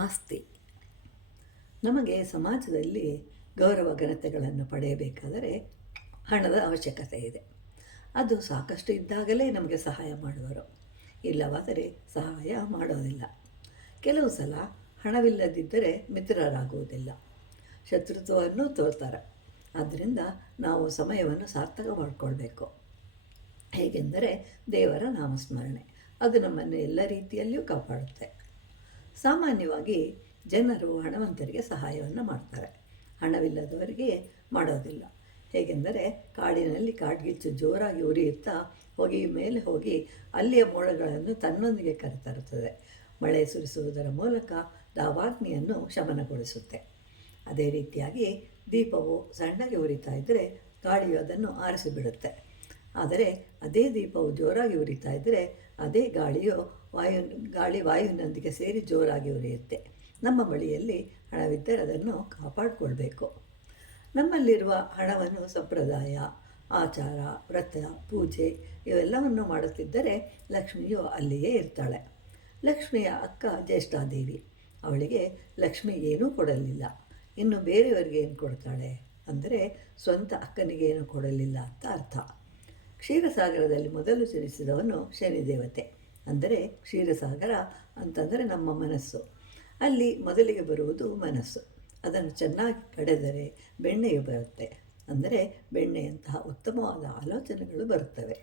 ಆಸ್ತಿ. ನಮಗೆ ಸಮಾಜದಲ್ಲಿ ಗೌರವ ಘನತೆಗಳನ್ನು ಪಡೆಯಬೇಕಾದರೆ ಹಣದ ಅವಶ್ಯಕತೆ ಇದೆ. ಅದು ಸಾಕಷ್ಟು ಇದ್ದಾಗಲೇ ನಮಗೆ ಸಹಾಯ ಮಾಡುವರು, ಇಲ್ಲವಾದರೆ ಸಹಾಯ ಮಾಡೋದಿಲ್ಲ. ಕೆಲವು ಸಲ ಹಣವಿಲ್ಲದಿದ್ದರೆ ಮಿತ್ರರಾಗುವುದಿಲ್ಲ, ಶತ್ರುತ್ವವನ್ನು ತೋರ್ತಾರೆ. ಆದ್ದರಿಂದ ನಾವು ಸಮಯವನ್ನು ಸಾರ್ಥಕ ಮಾಡಿಕೊಳ್ಬೇಕು. ಹೇಗೆಂದರೆ ದೇವರ ನಾಮಸ್ಮರಣೆ, ಅದು ನಮ್ಮನ್ನು ಎಲ್ಲ ರೀತಿಯಲ್ಲಿಯೂ ಕಾಪಾಡುತ್ತೆ. ಸಾಮಾನ್ಯವಾಗಿ ಜನರು ಹಣವಂತರಿಗೆ ಸಹಾಯವನ್ನು ಮಾಡ್ತಾರೆ, ಹಣವಿಲ್ಲದವರಿಗೆ ಮಾಡೋದಿಲ್ಲ. ಹೇಗೆಂದರೆ ಕಾಡಿನಲ್ಲಿ ಕಾಡ್ಗಿಚ್ಚು ಜೋರಾಗಿ ಉರಿಯುತ್ತಾ ಹೋಗಿ ಮೇಲೆ ಹೋಗಿ ಅಲ್ಲಿಯ ಮೋಡಗಳನ್ನು ತನ್ನೊಂದಿಗೆ ಕರೆತರುತ್ತದೆ. ಮಳೆ ಸುರಿಸುವುದರ ಮೂಲಕ ದಾವಾಗ್ನಿಯನ್ನು ಶಮನಗೊಳಿಸುತ್ತೆ. ಅದೇ ರೀತಿಯಾಗಿ ದೀಪವು ಸಣ್ಣಗೆ ಉರಿತಾ ಇದ್ದರೆ ಗಾಳಿಯು ಅದನ್ನು ಆರಿಸಿಬಿಡುತ್ತೆ. ಆದರೆ ಅದೇ ದೀಪವು ಜೋರಾಗಿ ಉರಿತಾ ಇದ್ದರೆ ಅದೇ ಗಾಳಿ ವಾಯುವಿನೊಂದಿಗೆ ಸೇರಿ ಜೋರಾಗಿ ಉರಿಯುತ್ತೆ. ನಮ್ಮ ಬಳಿಯಲ್ಲಿ ಹಣವಿದ್ದರೆ ಅದನ್ನು ಕಾಪಾಡಿಕೊಳ್ಬೇಕು. ನಮ್ಮಲ್ಲಿರುವ ಹಣವನ್ನು ಸಂಪ್ರದಾಯ, ಆಚಾರ, ವ್ರತ, ಪೂಜೆ ಇವೆಲ್ಲವನ್ನು ಮಾಡುತ್ತಿದ್ದರೆ ಲಕ್ಷ್ಮಿಯು ಅಲ್ಲಿಯೇ ಇರ್ತಾಳೆ. ಲಕ್ಷ್ಮಿಯ ಅಕ್ಕ ಜ್ಯೇಷ್ಠಾದೇವಿ, ಅವಳಿಗೆ ಲಕ್ಷ್ಮಿ ಏನೂ ಕೊಡಲಿಲ್ಲ, ಇನ್ನು ಬೇರೆಯವರಿಗೆ ಏನು ಕೊಡ್ತಾಳೆ ಅಂದರೆ ಸ್ವಂತ ಅಕ್ಕನಿಗೆ ಏನು ಕೊಡಲಿಲ್ಲ ಅಂತ ಅರ್ಥ. ಕ್ಷೀರಸಾಗರದಲ್ಲಿ ಮೊದಲು ಜನಿಸಿದವನು ಶನಿದೇವತೆ. ಅಂದರೆ ಕ್ಷೀರಸಾಗರ ಅಂತಂದರೆ ನಮ್ಮ ಮನಸ್ಸು. ಅಲ್ಲಿ ಮೊದಲಿಗೆ ಬರುವುದು ಮನಸ್ಸು. ಅದನ್ನು ಚೆನ್ನಾಗಿ ಕಡೆದರೆ ಬೆಣ್ಣೆಯು ಬರುತ್ತೆ. ಅಂದರೆ ಬೆಣ್ಣೆಯಂತಹ ಉತ್ತಮವಾದ ಆಲೋಚನೆಗಳು ಬರುತ್ತವೆ.